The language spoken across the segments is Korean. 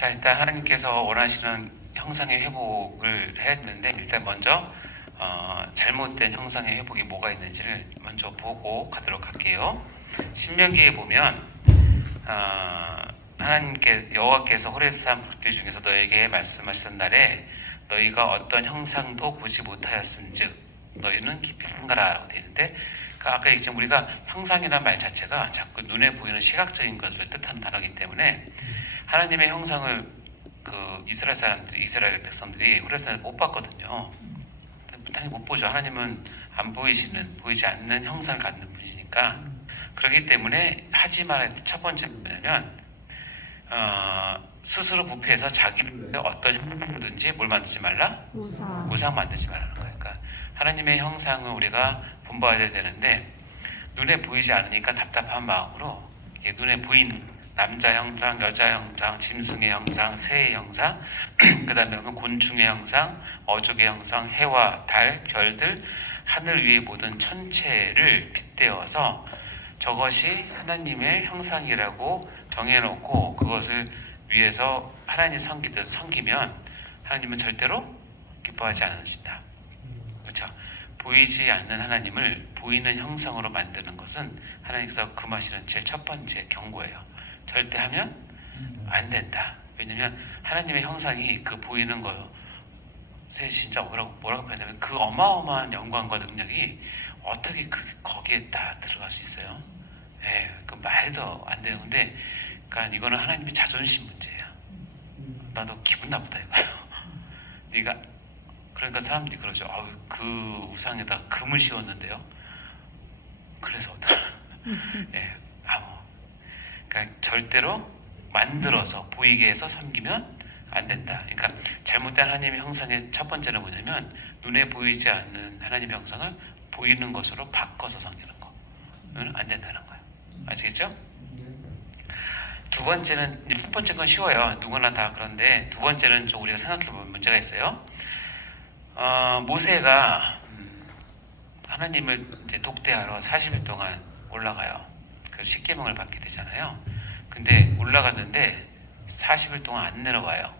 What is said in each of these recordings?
자, 일단 하나님께서 원하시는 형상의 회복을 해야 되는데 일단 먼저 잘못된 형상의 회복이 뭐가 있는지를 먼저 보고 가도록 할게요. 신명기에 보면 하나님께 여호와께서 호렙산 불길 중에서 너에게 말씀하시던 날에 너희가 어떤 형상도 보지 못하였은즉 너희는 깊이 삼가라라고 되어 있는데 아까 얘기했지만 우리가 형상이라는 말 자체가 자꾸 눈에 보이는 시각적인 것을 뜻하는 단어이기 때문에 하나님의 형상을 이스라엘 백성들이 호렙산에서 못 봤거든요. 당연히 못 보죠. 하나님은 안 보이지 않는 형상을 갖는 분이니까. 그렇기 때문에 하지 말아야 될 첫 번째는 뭐냐면 스스로 부패해서 자기를 어떤 형상이든지 뭘 만들지 말라? 우상 만들지 말라는 거예요. 그러니까 하나님의 형상을 우리가 본받아야 되는데 눈에 보이지 않으니까 답답한 마음으로 눈에 보이는 남자 형상, 여자 형상, 짐승의 형상, 새의 형상, 그 다음에 보면 곤충의 형상, 어족의 형상, 해와 달, 별들, 하늘 위의 모든 천체를 빗대어서 저것이 하나님의 형상이라고 정해놓고 그것을 위해서 하나님 섬기면 하나님은 절대로 기뻐하지 않으신다. 그렇죠? 보이지 않는 하나님을 보이는 형상으로 만드는 것은 하나님께서 금하시는 제일 첫 번째 경고예요. 절대 하면 안 된다. 왜냐하면 하나님의 형상이 그 보이는 것에 진짜 뭐라고 표현하면 그 어마어마한 영광과 능력이 어떻게 거기에 다 들어갈 수 있어요? 그 말도 안 되는데, 그러니까 이거는 하나님의 자존심 문제야. 나도 기분 나쁘다 이거요. 네가 그러니까 사람들이 그러죠. 그 우상에다 금을 씌웠는데요. 그래서 그러니까 절대로 만들어서 보이게 해서 섬기면 안 된다. 그러니까 잘못된 하나님의 형상의 첫 번째는 뭐냐면 눈에 보이지 않는 하나님의 형상을 보이는 것으로 바꿔서 섬기는 거. 안 된다는 거예요. 아시겠죠? 두 번째는, 첫 번째 건 쉬워요. 누구나 다 그런데 두 번째는 좀 우리가 생각해보면 문제가 있어요. 모세가 하나님을 이제 독대하러 40일 동안 올라가요. 그래서 십계명을 받게 되잖아요. 근데 올라갔는데 40일 동안 안 내려와요.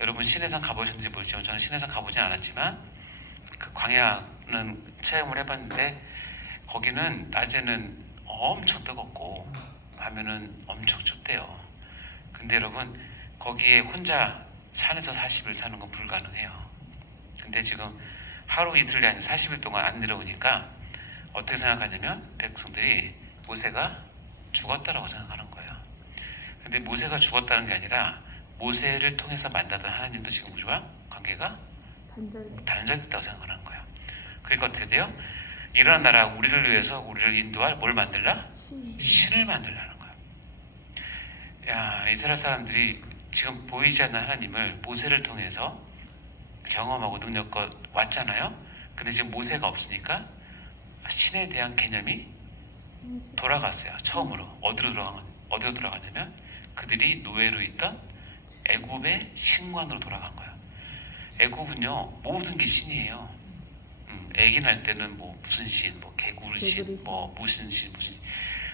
여러분 시내산 가보셨는지 모르지만 저는 시내산 가보진 않았지만 그 광야는 체험을 해봤는데 거기는 낮에는 엄청 뜨겁고 밤에는 엄청 춥대요. 근데 여러분 거기에 혼자 산에서 40일 사는 건 불가능해요. 근데 지금 하루 이틀이 아니라 40일 동안 안 내려오니까 어떻게 생각하냐면 백성들이 모세가 죽었다라고 생각하는 거예요. 근데 모세가 죽었다는 게 아니라 모세를 통해서 만나던 하나님도 지금 우리와 관계가 단절됐다고 생각하는 거예요. 그러니까 어떻게 돼요? 일어난 나라 우리를 위해서 우리를 인도할 뭘 만들라? 신을 만들라는 거예요. 이스라엘 사람들이 지금 보이지 않는 하나님을 모세를 통해서 경험하고 능력과 왔잖아요. 근데 지금 모세가 없으니까 신에 대한 개념이 돌아갔어요. 처음으로 어디로 돌아갔냐면 그들이 노예로 있던 애굽의 신관으로 돌아간 거예요. 애굽은요 모든 게 신이에요. 애기 날 때는 뭐 무슨 신, 뭐 개구리 신, 뭐 무슨 신,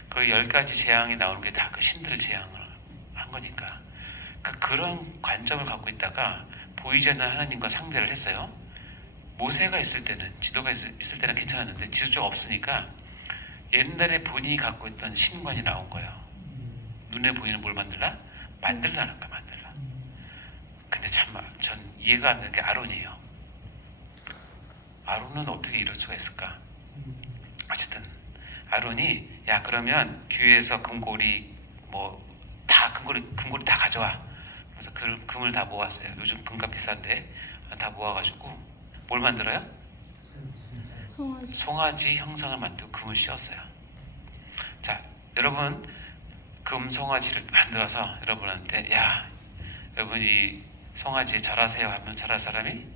그 10가지 재앙이 나오는 게 다 그 신들을 재앙을 한 거니까 그런 관점을 갖고 있다가 보이지 않는 하나님과 상대를 했어요. 모세가 있을 때는, 지도가 있을 때는 괜찮았는데 지도자가 없으니까 옛날에 본인이 갖고 있던 신관이 나온 거예요. 눈에 보이는 뭘 만들라는 거야, 만들라. 근데 참 전 이해가 안 되는 게 아론이에요. 아론은 어떻게 이럴 수가 있을까? 어쨌든 아론이 그러면 교회에서 금고리 금고리 다 가져와. 그래서 금을 다 모았어요. 요즘 금값 비싼데 다 모아가지고 뭘 만들어요? 송아지 형상을 만들고 금을 씌웠어요. 자, 여러분 금 송아지를 만들어서 여러분한테 여러분 이 송아지 절하세요 하면 절할 사람이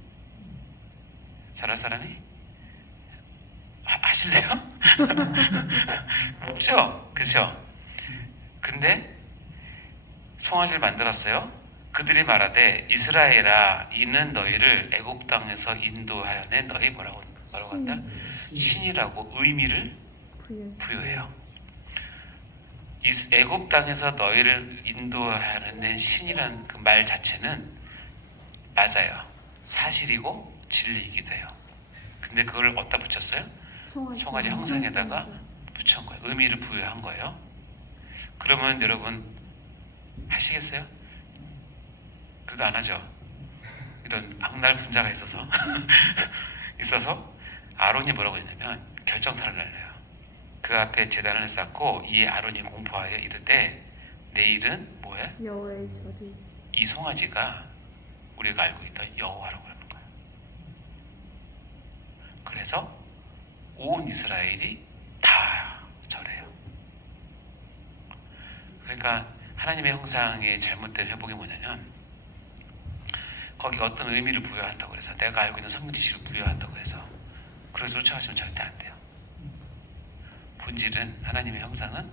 하실래요? 없죠? 그렇죠? 근데 송아지를 만들었어요. 그들이 말하되 이스라엘아 이는 너희를 애굽 땅에서 인도하여내 너희 뭐라고 한다? 신이라고 의미를 부여해요. 애굽 땅에서 너희를 인도하는 신이라는 그 말 자체는 맞아요. 사실이고 진리이기도 해요. 근데 그걸 어디다 붙였어요? 송아지 형상에다가 붙인 거예요. 의미를 부여한 거예요. 그러면 여러분 하시겠어요? 그래도 안 하죠. 이런 악날 분자가 있어서 아론이 뭐라고 했냐면 결정타를 날려요. 그 앞에 제단을 쌓고 이에 아론이 공포하여 이르되 내일은 뭐예요? 여호와의 절이. 이 송아지가 우리가 알고 있던 여호와라고 하는 거예요. 그래서 온 이스라엘이 다 절해요. 그러니까 하나님의 형상의 잘못된 회복이 뭐냐면 거기 어떤 의미를 부여한다고 해서 내가 알고 있는 성경 지식을 부여한다고 해서 그래서 쫓아가시면 절대 안 돼요. 본질은 하나님의 형상은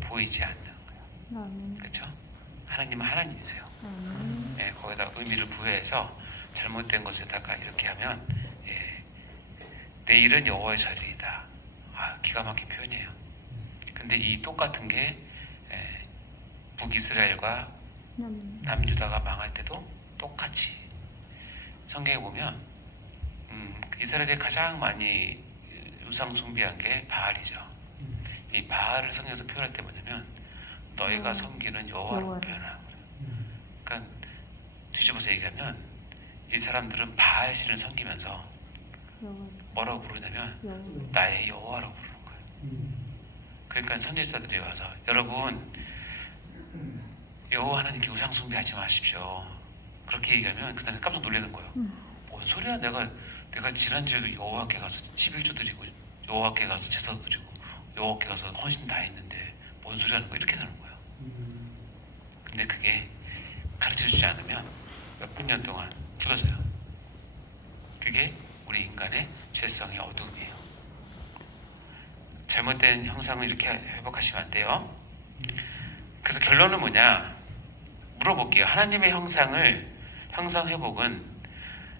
보이지 않는 거예요. 그렇죠? 하나님은 하나님이세요. 예, 거기다 의미를 부여해서 잘못된 것에다가 이렇게 하면 예, 내일은 여호와의 절이다. 기가 막힌 표현이에요. 근데 이 똑같은 게 북이스라엘과 남유다가 망할 때도 똑같이 성경에 보면 이스라엘이 가장 많이 우상 숭배한 게 바알이죠. 이 바알을 성경에서 표현할 때 뭐냐면 너희가 섬기는 여호와라고 표현하는 거예요. 그러니까 뒤집어서 얘기하면 이 사람들은 바알 신을 섬기면서 뭐라고 부르냐면 나의 여호와라고 부르는 거예요. 그러니까 선지자들이 와서 여러분 여호와 하나님께 우상 숭배하지 마십시오. 그렇게 얘기하면 그 사람이 깜짝 놀라는 거예요. 뭔 소리야? 내가 지난주에도 여호와께 가서 11조 드리고 여호와께 가서 제사 드리고 여호와께 가서 헌신 다 했는데 뭔 소리 하는 거야? 이렇게 되는 거예요. 근데 그게 가르쳐주지 않으면 몇백 년 동안 틀어져요. 그게 우리 인간의 죄성의 어두움이에요. 잘못된 형상을 이렇게 회복하시면 안 돼요. 그래서 결론은 뭐냐? 물어볼게요. 하나님의 형상 회복은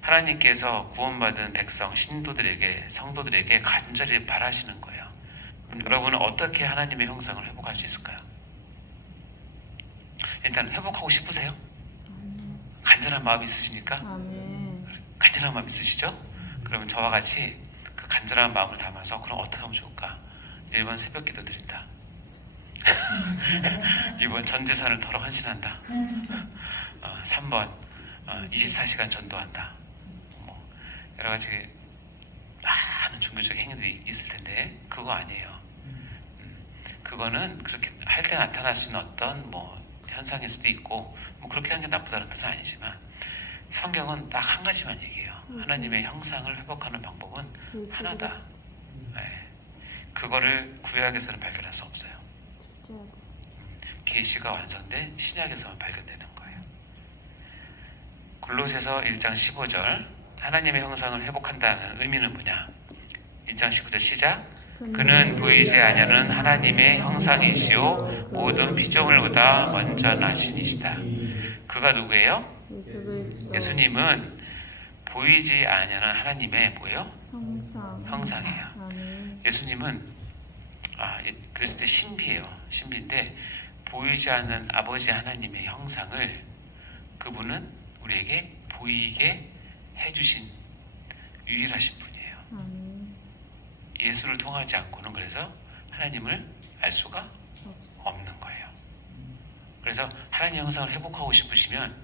하나님께서 구원받은 백성, 신도들에게, 성도들에게 간절히 바라시는 거예요. 그럼 여러분은 어떻게 하나님의 형상을 회복할 수 있을까요? 일단 회복하고 싶으세요? 간절한 마음이 있으십니까? 간절한 마음 있으시죠? 그러면 저와 같이 그 간절한 마음을 담아서 그럼 어떻게 하면 좋을까? 1번 새벽 기도 드린다. 2번 전 재산을 털어 헌신한다. 3번 24시간 전도한다. 뭐 여러 가지 많은 종교적 행위들이 있을 텐데 그거 아니에요. 그거는 그렇게 할 때 나타날 수 있는 어떤 뭐 현상일 수도 있고 뭐 그렇게 하는 게 나쁘다는 뜻은 아니지만 성경은 딱 한 가지만 얘기해요. 하나님의 형상을 회복하는 방법은 하나다. 네. 그거를 구약에서는 발견할 수 없어요. 계시가 완성된 신약에서만 발견되는 거예요. 골로새서 1장 15절 하나님의 형상을 회복한다는 의미는 뭐냐? 1장 15절 시작. 그는 보이지 아니하는 하나님의 형상이시요 모든 피조물보다 먼저 나신이시다. 그가 누구예요? 예수님은 보이지 아니하는 하나님의 뭐예요? 형상이에요. 예수님은 그리스도의 신비예요. 신비인데 보이지 않는 아버지 하나님의 형상을 그분은 우리에게 보이게 해주신 유일하신 분이에요. 예수를 통하지 않고는 그래서 하나님을 알 수가 없는 거예요. 그래서 하나님의 형상을 회복하고 싶으시면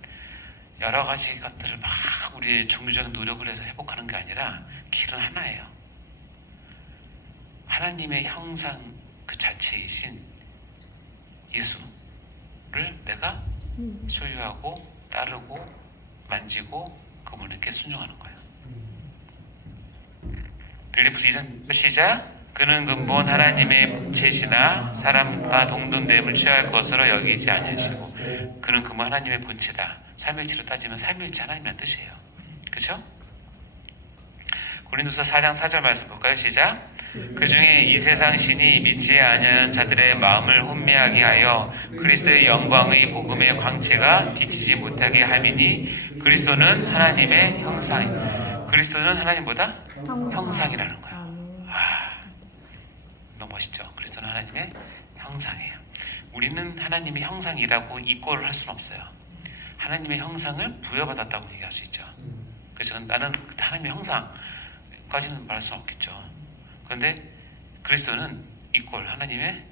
여러 가지 것들을 막 우리의 종교적인 노력을 해서 회복하는 게 아니라 길은 하나예요. 하나님의 형상 그 자체이신 예수를 내가 소유하고 따르고 만지고 그분에게 순종하는 거예요. 빌립보서 2장 시작. 그는 근본 하나님의 제시나 사람과 동등됨을 취할 것으로 여기지 아니하시고 그는 근본 하나님의 본체다. 삼일체로 따지면 삼일체 하나님이라는 뜻이에요. 그렇죠? 고린도서 4장 4절 말씀 볼까요? 시작. 그 중에 이 세상 신이 믿지 아니하는 자들의 마음을 혼미하게 하여 그리스도의 영광의 복음의 광채가 비치지 못하게 함이니 그리스도는 하나님의 형상이. 그리스도는 하나님보다 형상이라는 거예요. 너무 멋있죠? 그리스도는 하나님의 형상이에요. 우리는 하나님의 형상이라고 이꼴을 할 수는 없어요. 하나님의 형상을 부여받았다고 얘기할 수 있죠. 그래서 나는 하나님의 형상까지는 말할 수는 없겠죠. 그런데 그리스도는 이꼴 하나님의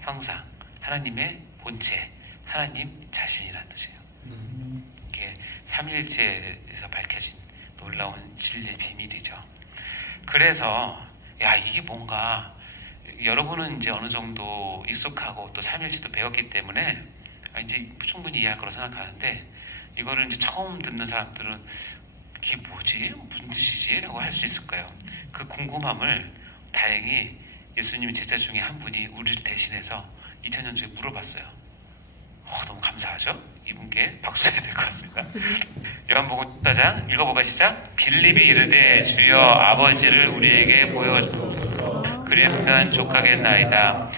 형상, 하나님의 본체, 하나님 자신이라는 뜻이에요. 이게 삼위일체에서 밝혀진 놀라운 진리의 비밀이죠. 그래서 이게 뭔가 여러분은 이제 어느 정도 익숙하고 또 삼위일체도 배웠기 때문에 이제 충분히 이해할 거라고 생각하는데, 이거를 이제 처음 듣는 사람들은 이게 뭐지? 무슨 뜻이지? 라고 할 수 있을 거예요. 그 궁금함을 다행히 예수님 제자 중에 한 분이 우리를 대신해서 2000년 전에 물어봤어요. 너무 감사하죠? 이분께 박수 해야 될 것 같습니다. 요한복음 14장 읽어보가 시작. 빌립이 이르되 주여 아버지를 우리에게 보여주소서. 그리하면 족하겠나이다.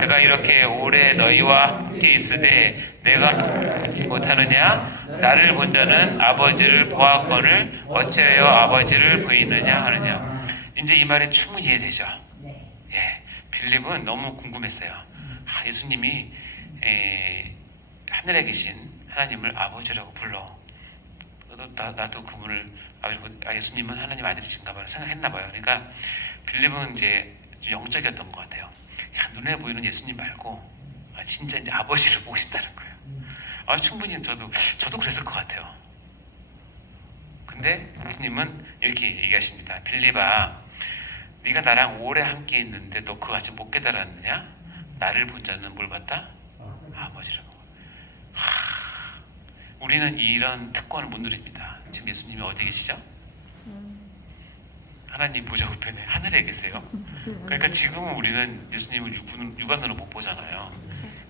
내가 이렇게 오래 너희와 함께 있으되 내가 못하느냐? 나를 본 자는 아버지를 보았거늘 어찌하여 아버지를 보이느냐 하느냐. 이제 이 말이 충분히 이해되죠. 빌립은 너무 궁금했어요. 예수님이 하늘에 계신 하나님을 아버지라고 불러. 나도 그분을 예수님은 하나님 아들이신가 봐 생각했나 봐요. 그러니까 빌립은 이제 영적이었던 것 같아요. 눈에 보이는 예수님 말고 진짜 이제 아버지를 보고 싶다는 거예요. 충분히 저도 그랬을 것 같아요. 근데 예수님은 이렇게 얘기하십니다. 빌립아, 네가 나랑 오래 함께 있는데 너 그거 아직 못 깨달았느냐? 나를 본 자는 뭘 봤다? 아버지라고. 우리는 이런 특권을 못 누립니다. 지금 예수님이 어디 계시죠? 하나님 보좌 우편에 하늘에 계세요. 그러니까 지금은 우리는 예수님을 육안으로 못 보잖아요.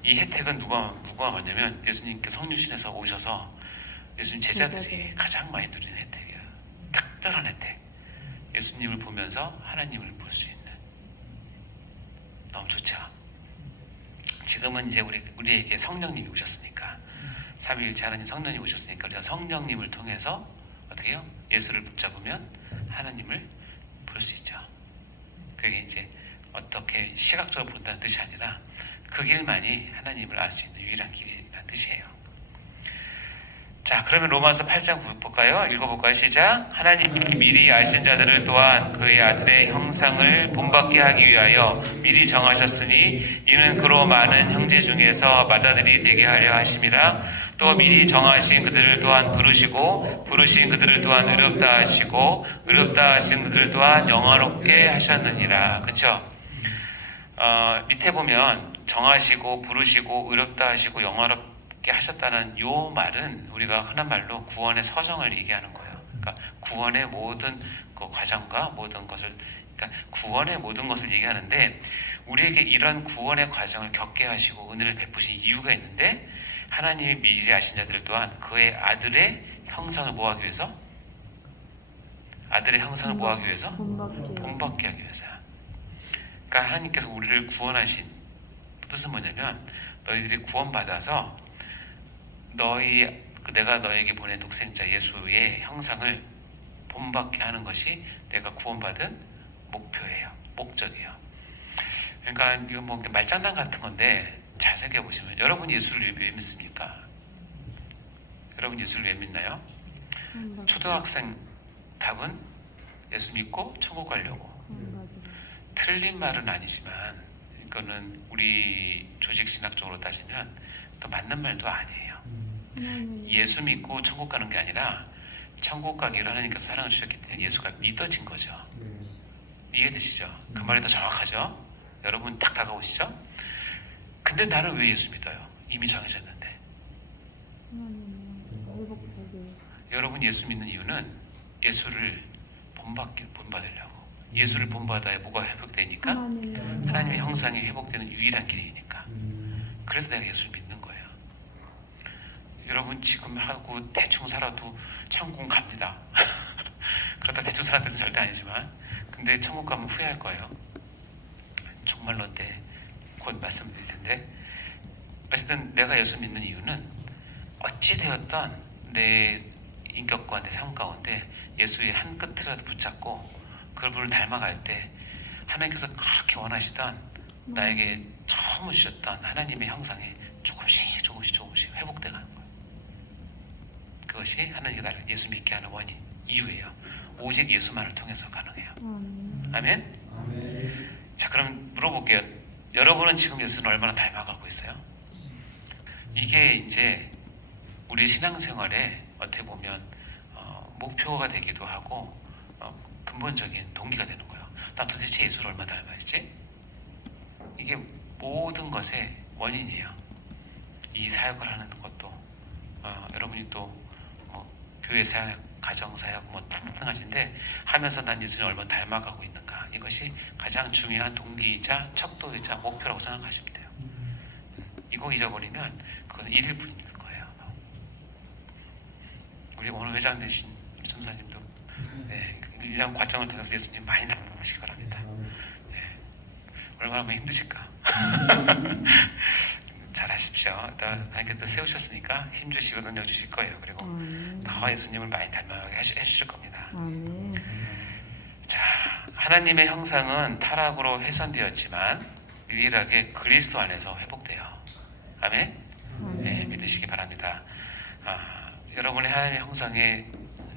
이 혜택은 누가 받냐면 예수님께 성육신에서 오셔서 예수님 제자들이 가장 많이 누리는 혜택이에요. 특별한 혜택. 예수님을 보면서 하나님을 볼 수 있는. 너무 좋죠. 지금은 이제 우리에게 성령님이 오셨으니까, 삼위일체 하나님 성령님이 오셨으니까 우리가 성령님을 통해서 어떻게 해요? 예수를 붙잡으면 하나님을 볼 수 있죠. 그게 이제 어떻게 시각적으로 본다는 뜻이 아니라 그 길만이 하나님을 알 수 있는 유일한 길이라는 뜻이에요. 자, 그러면 로마서 8장 볼까요? 읽어볼까요? 시작. 하나님이 미리 아신 자들을 또한 그의 아들의 형상을 본받게 하기 위하여 미리 정하셨으니 이는 그로 많은 형제 중에서 맏아들이 되게 하려 하심이라. 또 미리 정하신 그들을 또한 부르시고 부르신 그들을 또한 의롭다 하시고 의롭다 하신 그들을 또한 영화롭게 하셨느니라. 그쵸? 밑에 보면 정하시고 부르시고 의롭다 하시고 영화롭게 하셨다는 요 말은 우리가 흔한 말로 구원의 서정을 얘기하는 거예요. 그러니까 구원의 모든 그 과정과 모든 것을, 그러니까 구원의 모든 것을 얘기하는데, 우리에게 이런 구원의 과정을 겪게 하시고 은혜를 베푸신 이유가 있는데, 하나님이 미리 아신 자들 또한 그의 아들의 형상을 뭐하기 위해서? 아들의 형상을 뭐하기 위해서? 본받게 하기 위해서야. 그러니까 하나님께서 우리를 구원하신 뜻은 뭐냐면, 너희들이 구원받아서 내가 너에게 보낸 독생자 예수의 형상을 본받게 하는 것이 내가 구원받은 목표예요. 목적이에요. 그러니까 이거 뭐 말장난 같은 건데 잘 생각해 보시면, 여러분 예수를 왜 믿습니까? 여러분 예수를 왜 믿나요? 초등학생 답은 예수 믿고 천국 가려고. 틀린 말은 아니지만 이거는 우리 조직 신학적으로 따지면 또 맞는 말도 아니에요. 예수 믿고 천국 가는 게 아니라 천국 가기를 하나님께서 사랑을 주셨기 때문에 예수가 믿어진 거죠. 이해되시죠? 그 말이 더 정확하죠? 여러분 딱 다가오시죠? 근데 나는 왜 예수 믿어요? 이미 정해졌는데. 여러분 예수 믿는 이유는 예수를 본받으려고. 예수를 본받아야 뭐가 회복되니까? 하나님의 형상이 회복되는 유일한 길이니까. 그래서 내가 예수를 믿는 거예요. 여러분 지금 하고 대충 살아도 천국 갑니다. 그렇다 대충 살았다는 뜻은 절대 아니지만, 근데 천국 가면 후회할 거예요. 정말로인데 곧 말씀드릴 텐데, 어쨌든 내가 예수 믿는 이유는 어찌되었던 내 인격과 내 삶 가운데 예수의 한 끝이라도 붙잡고 그분을 닮아갈 때 하나님께서 그렇게 원하시던 나에게 처음 주셨던 하나님의 형상이 조금씩 회복돼 가는 거예요. 그것이 하나님이 나를 예수 믿게 하는 원인, 이유예요. 오직 예수만을 통해서 가능해요. 아멘? 자, 그럼 물어볼게요. 여러분은 지금 예수를 얼마나 닮아가고 있어요? 이게 이제 우리 신앙생활에 어떻게 보면 목표가 되기도 하고 근본적인 동기가 되는 거예요. 나 도대체 예수를 얼마나 닮아야지? 이게 모든 것의 원인이에요. 이 사역을 하는 것도 여러분이 또 뭐 교회 사역, 가정 사역 뭐 마찬가지인데 하면서 난 예수를 얼마나 닮아가고 있는가, 이것이 가장 중요한 동기이자 척도이자 목표라고 생각하시면 돼요. 이거 잊어버리면 그건 일일 뿐일 거예요. 우리 오늘 회장 되신 전사님도 이런 과정을 통해서 예수님 많이 닮아가시기 바랍니다. 얼마나 힘드실까? 잘하십시오. 하나님께서 또 세우셨으니까 힘주시고 능력 주실 거예요. 그리고 더 예수님을 많이 닮아가게 해주실 겁니다. 자, 하나님의 형상은 타락으로 훼손되었지만 유일하게 그리스도 안에서 회복돼요. 아멘? 네, 믿으시기 바랍니다. 여러분의 하나님의 형상에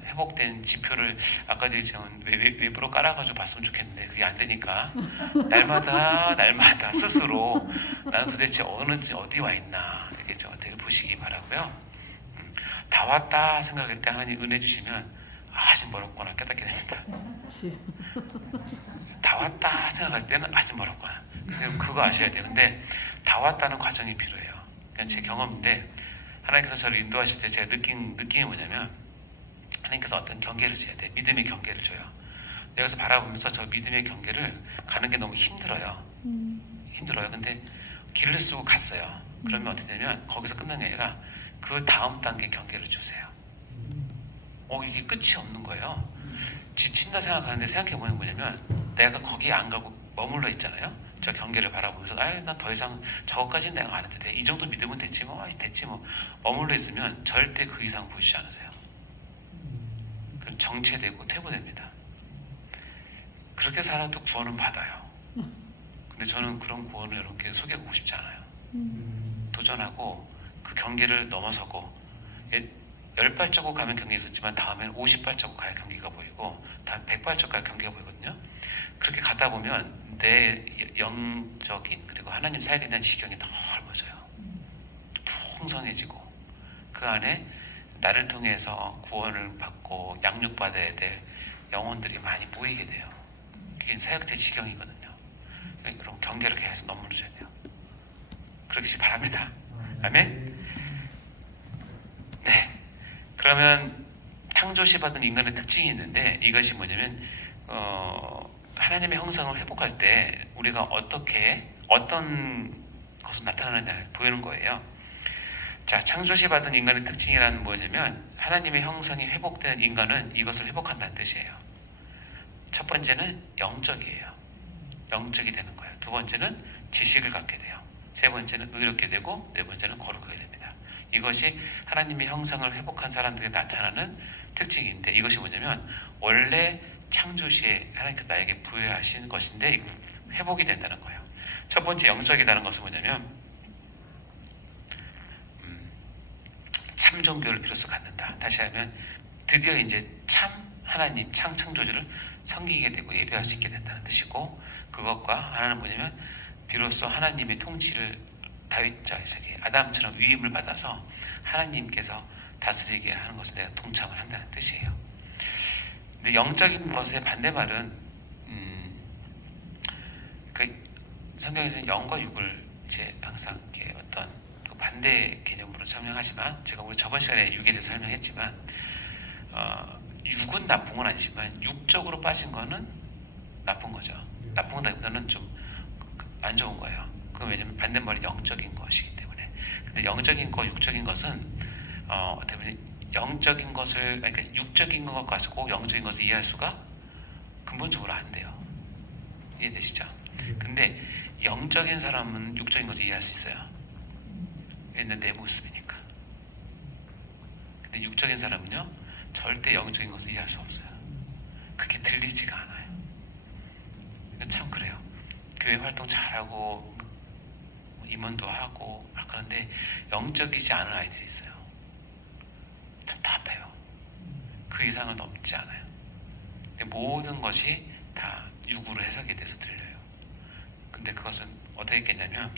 회복된 지표를 아까도 얘기했지만 외부로 깔아가지고 봤으면 좋겠는데 그게 안 되니까 날마다 스스로 나는 도대체 어디 와 있나 이렇게 좀 보시기 바라고요. 다 왔다 생각할 때 하나님 은혜 주시면 아직 멀었구나 깨닫게 됩니다. 다 왔다 생각할 때는 아직 멀었구나. 근데 그거 아셔야 돼요. 근데 다 왔다는 과정이 필요해요. 그냥 제 경험인데 하나님께서 저를 인도하실 때 제가 느낌이 뭐냐면 하나님께서 어떤 경계를 줘야 돼. 믿음의 경계를 줘요. 여기서 바라보면서 저 믿음의 경계를 가는 게 너무 힘들어요. 근데 길을 쓰고 갔어요. 그러면 어떻게 되냐면 거기서 끝난 게 아니라 그 다음 단계 경계를 주세요. 이게 끝이 없는 거예요. 지친다 생각하는데 생각해보면 뭐냐면 내가 거기 안 가고 머물러 있잖아요. 저 경계를 바라보면서 난 더 이상 저것까지는 내가 안 해도 돼. 이 정도 믿으면 됐지 뭐. 머물러 있으면 절대 그 이상 보이지 않으세요. 그럼 정체되고 퇴보됩니다. 그렇게 살아도 구원은 받아요. 근데 저는 그런 구원을 여러분께 소개하고 싶지 않아요. 도전하고 그 경계를 넘어서고 10발자국 가면 경계가 있었지만 다음엔 50발자국 가야 경계가 보이고 다음 100발자국 가야 경계가 보이거든요. 그렇게 가다 보면 내 영적인 그리고 하나님 사역에 대한 지경이 넓어져요. 풍성해지고 그 안에 나를 통해서 구원을 받고 양육받아야 될 영혼들이 많이 모이게 돼요. 이게 사역제 지경이거든요. 여러분 경계를 계속 넘어져야 돼요. 그러시기 바랍니다. 아멘. 네. 그러면 창조시 받은 인간의 특징이 있는데 이것이 뭐냐면 하나님의 형상을 회복할 때 우리가 어떤 것으로 나타나느냐를 보이는 거예요. 자, 창조시 받은 인간의 특징이란 뭐냐면 하나님의 형상이 회복된 인간은 이것을 회복한다는 뜻이에요. 첫 번째는 영적이에요. 영적이 되는 거예요. 두 번째는 지식을 갖게 돼요. 세 번째는 의롭게 되고 네 번째는 거룩하게 됩니다. 이것이 하나님의 형상을 회복한 사람들에게 나타나는 특징인데 이것이 뭐냐면 원래 창조시에 하나님께서 나에게 부여하신 것인데 회복이 된다는 거예요. 첫 번째 영적이라는 것은 뭐냐면 참 종교를 비로소 갖는다. 다시 하면 드디어 이제 참 하나님 창조주를 섬기게 되고 예배할 수 있게 된다는 뜻이고 그것과 하나는 뭐냐면 비로소 하나님의 통치를 아담처럼 위임을 받아서 하나님께서 다스리게 하는 것을 내가 동참을 한다는 뜻이에요. 근데 영적인 것의 반대말은 그 성경에서는 영과 육을 이제 항상 이렇게 어떤 그 반대 개념으로 설명하지만 제가 우리 저번 시간에 육에 대해서 설명했지만 육은 나쁜 건 아니지만 육적으로 빠진 거는 나쁜 거죠. 나쁜 거보다는 좀 안 좋은 거예요. 그건 왜냐면 반대말이 영적인 것이기 때문에. 근데 영적인 것, 육적인 것은 어떻게 보면 영적인 것을 그러니까 육적인 것 가지고 영적인 것을 이해할 수가 근본적으로 안 돼요. 이해되시죠? 근데 영적인 사람은 육적인 것을 이해할 수 있어요. 왜냐면 내 모습이니까. 근데 육적인 사람은요 절대 영적인 것을 이해할 수 없어요. 그게 들리지가 않아요. 참 그래요. 교회 활동 잘하고 임원도 하고 막 그런데 영적이지 않은 아이들이 있어요. 답답해요. 그 이상을 넘지 않아요. 근데 모든 것이 다 육으로 해석이 돼서 들려요. 근데 그것은 어떻게 했겠냐면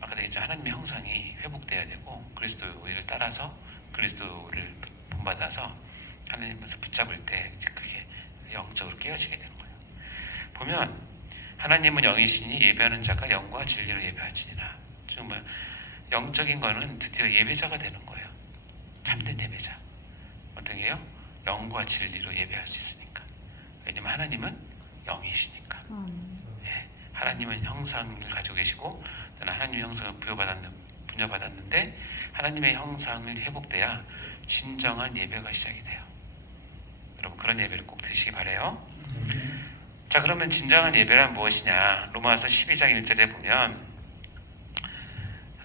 아까 얘기했지만 하나님의 형상이 회복돼야 되고 그리스도를 따라서 그리스도를 본받아서 하나님께서 붙잡을 때 이제 그게 영적으로 깨어지게 되는 거예요. 보면 하나님은 영이시니 예배하는 자가 영과 진리로 예배하지니라. 정말 영적인 거는 드디어 예배자가 되는 거예요. 참된 예배자. 어떤 게요? 영과 진리로 예배할 수 있으니까. 왜냐면 하나님은 영이시니까. 예, 하나님은 형상을 가지고 계시고 하나님의 형상을 부여받았는데 하나님의 형상을 회복돼야 진정한 예배가 시작이 돼요. 여러분 그런 예배를 꼭 드시기 바라요. 자, 그러면 진정한 예배란 무엇이냐? 로마서 12장 1절에 보면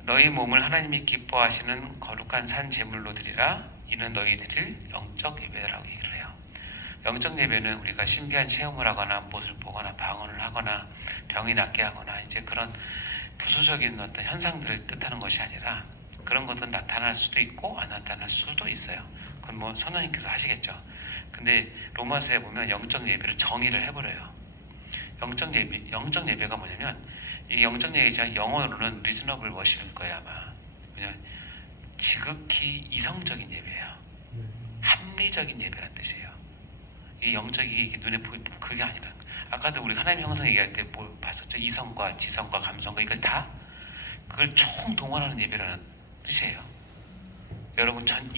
너희 몸을 하나님이 기뻐하시는 거룩한 산 제물로 드리라. 이는 너희 드릴 영적 예배라고 얘기를 해요. 영적 예배는 우리가 신비한 체험을 하거나 무엇을 보거나 방언을 하거나 병이 낫게 하거나 이제 그런 부수적인 어떤 현상들을 뜻하는 것이 아니라 그런 것은 나타날 수도 있고 안 나타날 수도 있어요. 그건 뭐 선생님께서 하시겠죠. 근데 로마서에 보면 영적 예배를 정의를 해버려요. 영적 예배가 뭐냐면 이 영적 예배가 영어로는 리즈너블 워십일 거예요 아마. 왜냐면 지극히 이성적인 예배예요. 합리적인 예배란 뜻이에요. 이 영적이 이게 눈에 보이는 그게 아니라 아까도 우리 하나님의 형상 얘기할 때 뭐 봤었죠? 이성과 지성과 감성과 이걸 다 그걸 총 동원하는 예배라는 뜻이에요. 여러분 전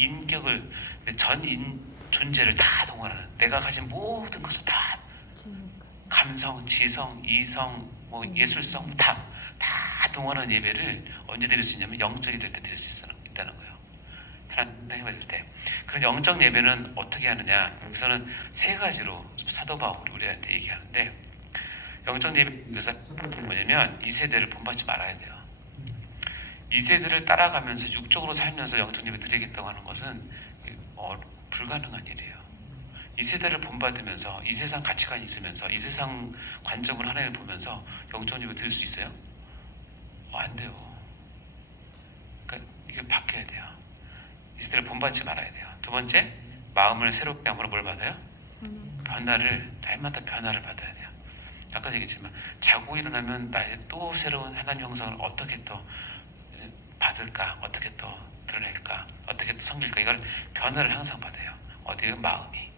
존재를 다 동원하는 내가 가진 모든 것을 다 감성, 지성, 이성, 뭐 예술성 다 동원하는 예배를 언제 드릴 수 있냐면 영적이 될 때 드릴 수 있다는 거예요. 하나님 받을 때. 그런 영적 예배는 어떻게 하느냐? 여기서는 세 가지로 사도 바울이 우리한테 얘기하는데 영적 예배에서 뭐냐면 이 세대를 본받지 말아야 돼요. 이 세대를 따라가면서 육적으로 살면서 영적 예배 드리겠다고 하는 것은 불가능한 일이에요. 이 세대를 본받으면서 이 세상 가치관이 있으면서 이 세상 관점을 하나님을 보면서 영적 예배 드릴 수 있어요? 안 돼요. 그러니까 이게 바뀌어야 돼요. 이 세대를 본받지 말아야 돼요. 두 번째, 마음을 새롭게 함으로 뭘 받아요? 변화를, 날마다 변화를 받아야 돼요. 아까도 얘기했지만 자고 일어나면 나의 또 새로운 하나님 형상을 어떻게 또 받을까? 어떻게 또 드러낼까? 어떻게 또 섬길까? 이걸 변화를 항상 받아요. 어디에? 마음이.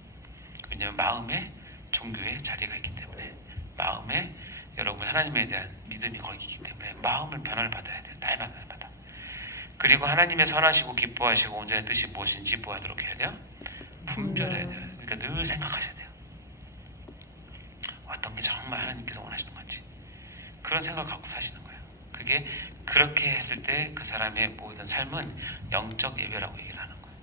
왜냐하면 마음에 종교의 자리가 있기 때문에 마음에 여러분 하나님에 대한 믿음이 거기 있기 때문에 마음을 변화를 받아야 돼요. 날마다. 그리고 하나님의 선하시고 기뻐하시고 온전한 뜻이 무엇인지 뭐하도록 해야 돼요? 분별해야 돼요. 그러니까 늘 생각하셔야 돼요. 어떤 게 정말 하나님께서 원하시는 건지 그런 생각 갖고 사시는 거예요. 그게 그렇게 했을 때 그 사람의 모든 삶은 영적 예배라고 얘기를 하는 거예요.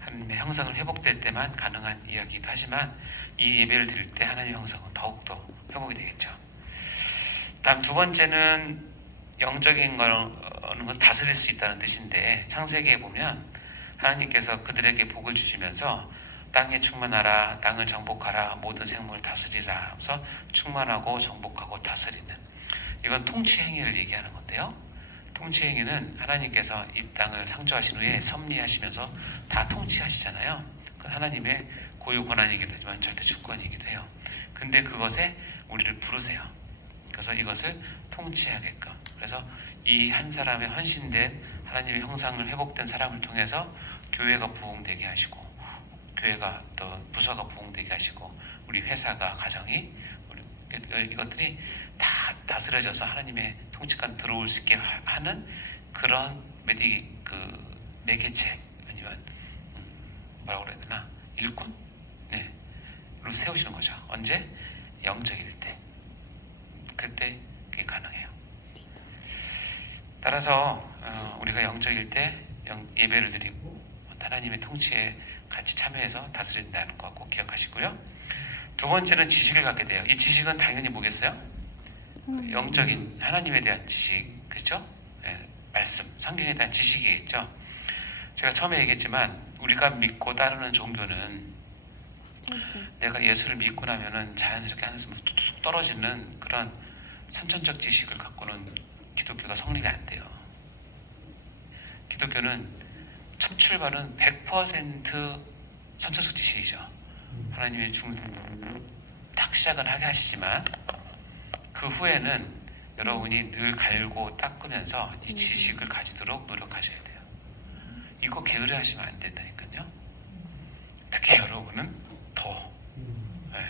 하나님의 형상을 회복될 때만 가능한 이야기이기도 하지만 이 예배를 드릴 때 하나님의 형상은 더욱더 회복이 되겠죠. 다음 두 번째는 영적인 거는 다스릴 수 있다는 뜻인데 창세기에 보면 하나님께서 그들에게 복을 주시면서 땅에 충만하라, 땅을 정복하라, 모든 생물을 다스리라 하면서 충만하고 정복하고 다스리는 이건 통치 행위를 얘기하는 건데요. 통치 행위는 하나님께서 이 땅을 창조하신 후에 섭리하시면서 다 통치하시잖아요. 그건 하나님의 고유 권한이기도 하지만 절대 주권이기도 해요. 근데 그것에 우리를 부르세요. 그래서 이것을 통치하게끔. 그래서 이 한 사람의 헌신된 하나님의 형상을 회복된 사람을 통해서 교회가 부흥되게 하시고 교회가 또 부서가 부흥되게 하시고 우리 회사가 가정이 이것들이 다 다스려져서 하나님의 통치관 들어올 수 있게 하는 그런 매개체 아니면 뭐라고 그래야 되나 일꾼? 로 세우시는 거죠. 언제? 영적일 때. 그때 그게 가능해요. 따라서 우리가 영적일 때 예배를 드리고 하나님의 통치에 같이 참여해서 다스린다는 거 꼭 기억하시고요. 두 번째는 지식을 갖게 돼요. 이 지식은 당연히 뭐겠어요? 영적인 하나님에 대한 지식, 그렇죠? 말씀, 성경에 대한 지식이겠죠. 제가 처음에 얘기했지만 우리가 믿고 따르는 종교는 내가 예수를 믿고 나면은 자연스럽게 하늘에서 뚝뚝 떨어지는 그런 선천적 지식을 갖고는 기독교가 성립이 안 돼요. 기독교는 첫 출발은 100% 선천적 지식이죠. 하나님의 중생을 딱 시작을 하게 하시지만 그 후에는 여러분이 늘 갈고 닦으면서 이 지식을 가지도록 노력하셔야 돼요. 이거 게으르 하시면 안 된다니까요. 특히 여러분은 더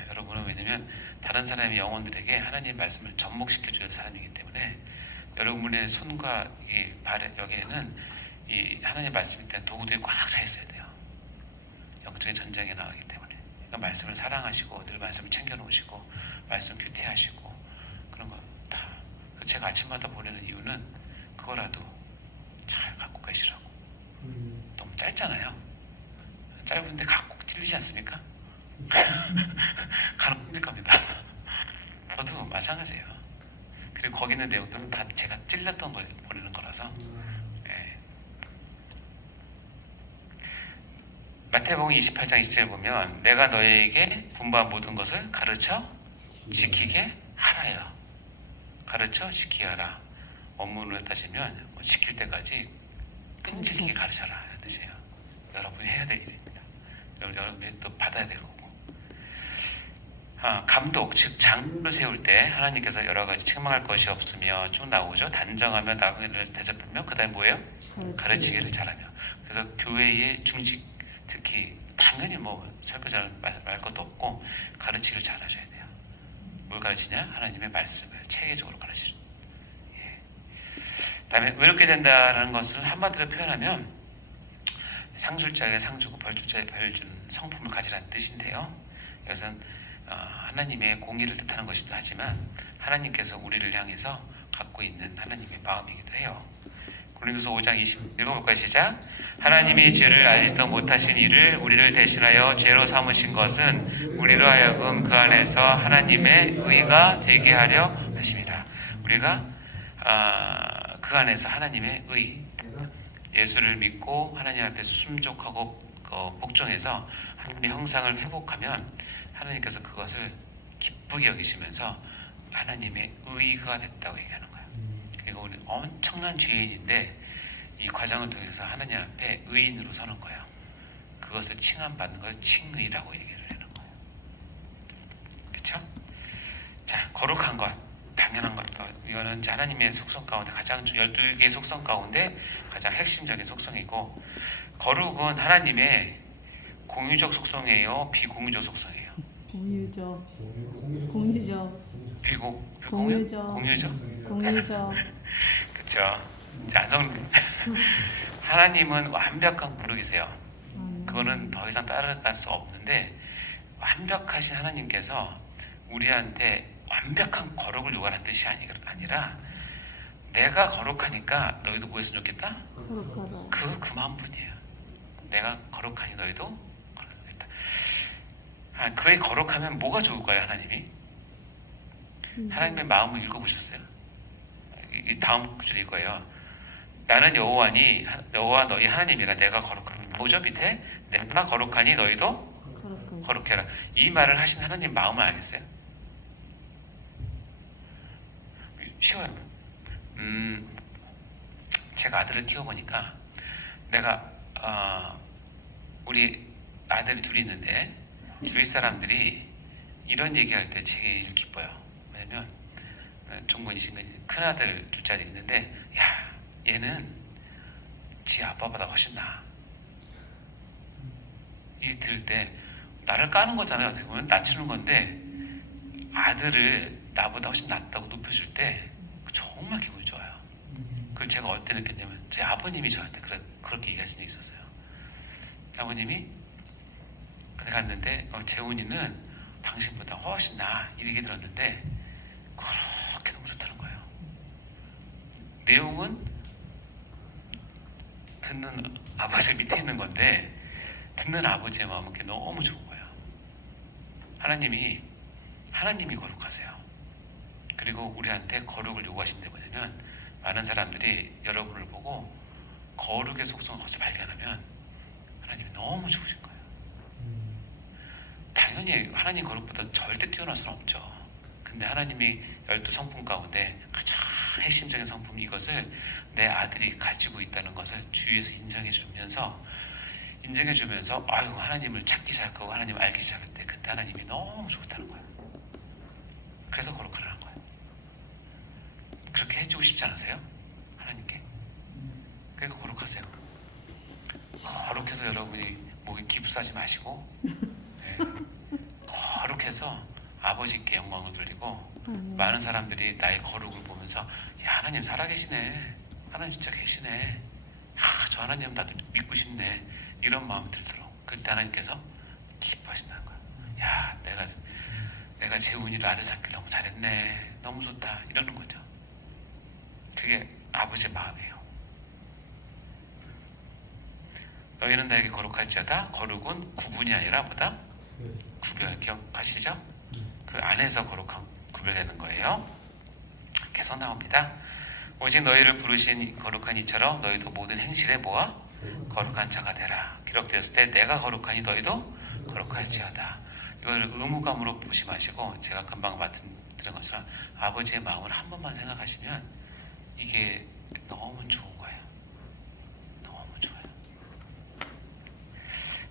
여러분은 왜냐면 다른 사람의 영혼들에게 하나님의 말씀을 접목시켜 줄 사람이기 때문에 여러분의 손과 이 발 여기에는 이 하나님의 말씀에 대한 도구들이 꽉 차 있어야 돼요. 영적인 전쟁에 나가기 때문에. 그러니까 말씀을 사랑하시고 늘 말씀을 챙겨 놓으시고 말씀 규태하시고 그런 거 다. 제가 아침마다 보내는 이유는 그거라도 잘 갖고 가시라고. 너무 짧잖아요. 짧은데 갖고 찔리지 않습니까? 가는 힘들 겁니다. 저도 마찬가지예요. 그리고 거기 있는 내용들은 다 제가 찔렸던 걸 보내는 거라서. 예. 마태복음 28장 27절 보면 내가 너희에게 분부한 모든 것을 가르쳐 지키게 하라요. 가르쳐 지키게 하라. 원문으로 따지면 지킬 때까지 끈질기게 가르쳐라 하는 뜻이에요. 여러분이 해야 될 일입니다. 여러분이 또 받아야 될 거고. 감독, 즉 장로를 세울 때 하나님께서 여러 가지 책망할 것이 없으며 쭉 나오죠. 단정하며 나그네를 대접하며 그 다음에 뭐예요? 가르치기를 잘하며. 그래서 교회의 중직, 특히 당연히 뭐 설교자를 말 것도 없고 가르치기를 잘하셔야 돼요. 뭘 가르치냐? 하나님의 말씀을 체계적으로 가르치는. 예. 그다음에 의롭게 된다는 것을 한마디로 표현하면 상 줄 자에게 상 주고 벌 줄 자에게 벌 주는 성품을 가지라는 뜻인데요. 이것은 하나님의 공의를 뜻하는 것이기도 하지만 하나님께서 우리를 향해서 갖고 있는 하나님의 마음이기도 해요. 고린도서 5장 20 읽어볼까요? 시작. 하나님이 죄를 알지도 못하신 이를 우리를 대신하여 죄로 삼으신 것은 우리로 하여금 그 안에서 하나님의 의가 되게 하려 하심이라. 우리가 그 안에서 하나님의 의, 예수를 믿고 하나님 앞에 순종하고 복종해서 하나님의 형상을 회복하면 하나님께서 그것을 기쁘게 여기시면서 하나님의 의가 됐다고 얘기하는 거예요. 그리고 우리 엄청난 죄인인데 이 과정을 통해서 하나님 앞에 의인으로 서는 거예요. 그것을 칭함받는 걸 칭의라고 얘기를 하는 거예요. 그렇죠? 자, 거룩한 것, 당연한 것. 이거는 하나님의 속성 가운데 가장 12개의 속성 가운데 가장 핵심적인 속성이고, 거룩은 하나님의 공유적 속성이에요, 비공유적 속성이에요? 공유적. 공유적. 그쵸? 안성님 하나님은 완벽한 거룩이세요. 그거는 더 이상 따라갈 수 없는데, 완벽하신 하나님께서 우리한테 완벽한 거룩을 요구하는 뜻이 아니라 내가 거룩하니까 너희도 뭐 했으면 좋겠다? 그만뿐이에요. 내가 거룩하니 너희도 거룩하겠다. 그의 거룩하면 뭐가 좋을까요? 하나님이? 하나님의 마음을 읽어보셨어요? 이 다음 구절 이거예요. 나는 여호와니 여호와 너희 하나님이라. 내가 거룩하니 뭐죠? 밑에 내가 거룩하니 너희도 거룩해라. 이 말을 하신 하나님 마음을 알겠어요? 쉬워요. 제가 아들을 키워보니까 내가 우리 아들이 둘이 있는데 주위 사람들이 이런 얘기할 때 제일 기뻐요. 왜냐면 종근이신 큰아들 둘째가 있는데, 야, 얘는 지 아빠보다 훨씬 나아. 이 들을 때 나를 까는 거잖아요. 어떻게 보면 낮추는 건데 아들을 나보다 훨씬 낫다고 높여줄 때 정말 기분이 좋아요. 그걸 제가 어떻게 느꼈냐면 제 아버님이 저한테 그렇게 얘기하신 적이 있었어요. 아버님이 갔는데 재훈이는 당신보다 훨씬 나아, 이렇게 들었는데 그렇게 너무 좋다는 거예요. 내용은 듣는 아버지 밑에 있는 건데 듣는 아버지의 마음은 너무 좋은 거예요. 하나님이 거룩하세요. 그리고 우리한테 거룩을 요구하신데 뭐냐면, 많은 사람들이 여러분을 보고 거룩의 속성을 거기서 발견하면 하나님이 너무 좋으신 거예요. 당연히 하나님 거룩보다 절대 뛰어날 수는 없죠. 근데 하나님이 12성품 가운데 가장 핵심적인 성품, 이것을 내 아들이 가지고 있다는 것을 주위에서 인정해주면서 아유, 하나님을 찾기 시작하고 하나님을 알기 시작할 때 그때 하나님이 너무 좋다는 거예요. 그래서 거룩하라는 거예요. 그렇게 해주고 싶지 않으세요? 하나님께. 그러니까 거룩하세요. 거룩해서 여러분이 목에 기부싸지 마시고, 네. 거룩해서 아버지께 영광을 돌리고, 많은 사람들이 나의 거룩을 보면서 야, 하나님 살아계시네, 하나님 진짜 계시네, 저 하나님 나도 믿고 싶네, 이런 마음이 들도록 그때 하나님께서 기뻐하신다는 거예요. 야, 내가 재훈이를 아들 찾길 너무 잘했네, 너무 좋다, 이러는 거죠. 그게 아버지의 마음이에요. 너희는 나에게 거룩할지어다. 거룩은 구분이 아니라 뭐다? 구별. 기억하시죠? 그 안에서 거룩한 구별되는 거예요. 계속 나옵니다. 오직 너희를 부르신 거룩한 이처럼 너희도 모든 행실에 뭐와? 거룩한 자가 되라. 기록되었을 때 내가 거룩하니 너희도 거룩할지어다. 이걸 의무감으로 보지 마시고, 제가 금방 말씀드린 것처럼 아버지의 마음을 한 번만 생각하시면 이게 너무 좋은 거예요. 너무 좋아요.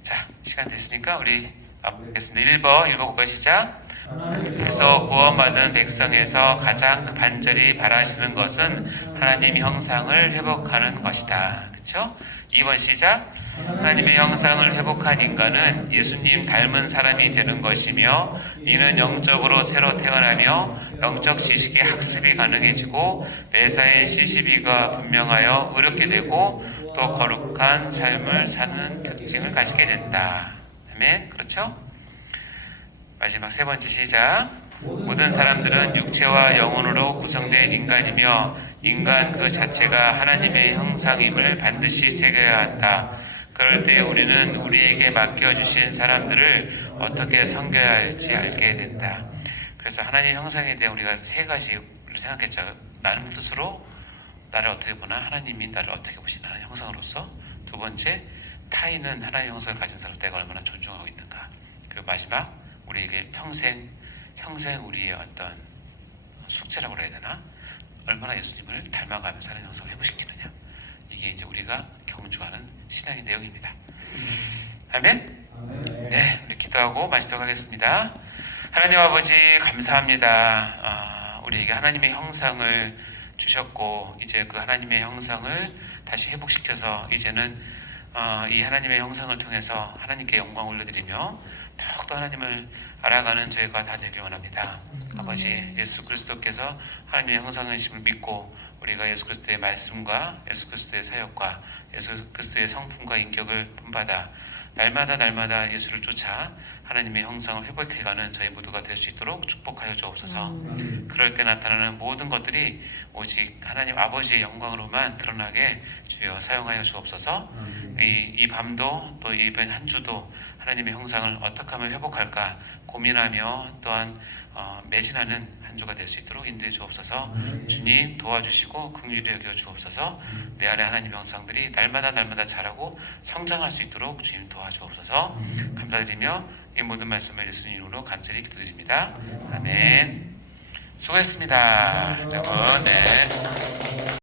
자, 시간 됐으니까 우리 보겠습니다. 1번 읽어볼까요? 시작. 그래서 구원받은 백성에서 가장 간절히 바라시는 것은 하나님의 형상을 회복하는 것이다. 그렇죠? 2번 시작. 하나님의 형상을 회복한 인간은 예수님 닮은 사람이 되는 것이며, 이는 영적으로 새로 태어나며 영적 지식의 학습이 가능해지고 매사의 시시비가 분명하여 의롭게 되고 또 거룩한 삶을 사는 특징을 가지게 된다. 아멘. 그렇죠? 마지막 세 번째 시작. 모든 사람들은 육체와 영혼으로 구성된 인간이며 인간 그 자체가 하나님의 형상임을 반드시 새겨야 한다. 그럴 때 우리는 우리에게 맡겨주신 사람들을 어떻게 섬겨야 할지 알게 된다. 그래서 하나님의 형상에 대한 우리가 세 가지를 생각했죠. 나는 스스로 나를 어떻게 보나, 하나님이 나를 어떻게 보시나, 하나님의 형상으로서. 두 번째, 타인은 하나님의 형상을 가진 사람을 내가 얼마나 존중하고 있는가. 그리고 마지막, 우리에게 평생 우리의 어떤 숙제라고 해야 되나, 얼마나 예수님을 닮아가면서 하나님의 형상을 회복시키느냐. 이게 이제 우리가 경주하는 신앙의 내용입니다. 아멘. 네, 우리 기도하고 마치도록 하겠습니다. 하나님 아버지 감사합니다. 우리에게 하나님의 형상을 주셨고, 이제 그 하나님의 형상을 다시 회복시켜서 이제는 이 하나님의 형상을 통해서 하나님께 영광 올려드리며 더욱더 하나님을 알아가는 저희가 다 되길 원합니다. 아버지, 예수 그리스도께서 하나님의 형상이심을 믿고 우리가 예수 그리스도의 말씀과 예수 그리스도의 사역과 예수 그리스도의 성품과 인격을 본받아 날마다 예수를 쫓아 하나님의 형상을 회복해가는 저희 모두가 될 수 있도록 축복하여 주옵소서. 그럴 때 나타나는 모든 것들이 오직 하나님 아버지의 영광으로만 드러나게 주여 사용하여 주옵소서. 이 밤도 또 이번 한 주도 하나님의 형상을 어떻게 하면 회복할까 고민하며 또한 매진하는 한 주가 될 수 있도록 인도해 주옵소서. 주님 도와주시고 긍휼히 여겨 주옵소서. 내 안에 하나님의 형상들이 날마다 자라고 성장할 수 있도록 주님 도와주옵소서. 감사드리며 이 모든 말씀을 예수님 이름으로 간절히 기도드립니다. 아멘. 수고했습니다, 여러분. 네.